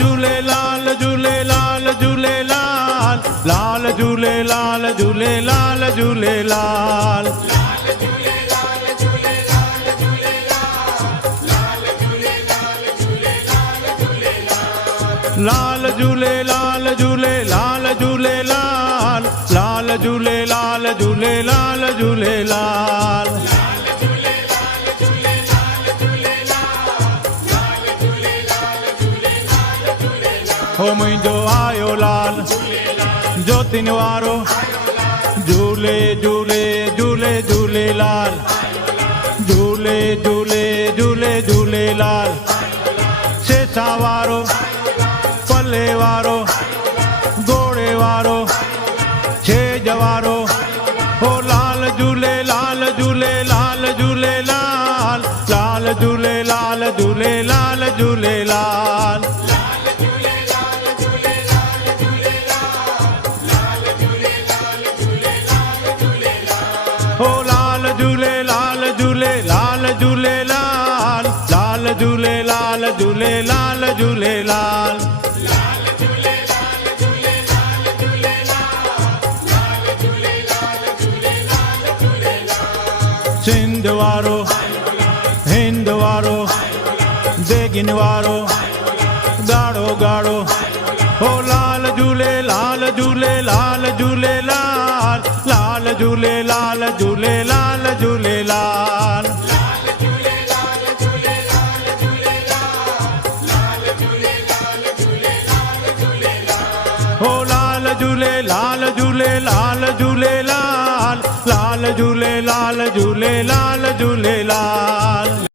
झूलेलाल झूलेलाल झूलेलाल लाल झूलेलाल झूलेलाल झूलेलाल लाल झूलेलाल झूलेलाल झूलेलाल लाल झूलेलाल झूलेलाल झूलेलाल हो मुंहिंजो आयो लाल ज्योतिन वारो झूले झूले झूले झूलेलाल झूले झूले झूले झूलेलाल सेसा वारो पले वारो घोड़े वारो छेज वारो हो लाल झूलेलाल झूलेलाल झूलेलाल लाल झूलेलाल झूलेलाल झूलेलाल हो लाल झूलेलाल झूलेलाल झूलेलाल लाल झूलेलाल झूलेलाल झूलेलाल सिंध वारो हिंद वारो देगिन वारो गाढ़ो गाढ़ो हो लाल झूलेलाल झूलेलाल झूलेलाल लाल झूलेलाल झूलेलाल झूलेलाल हो लाल झूलेलाल झूलेलाल झूलेलाल लाल झूलेलाल झूलेलाल झूलेलाल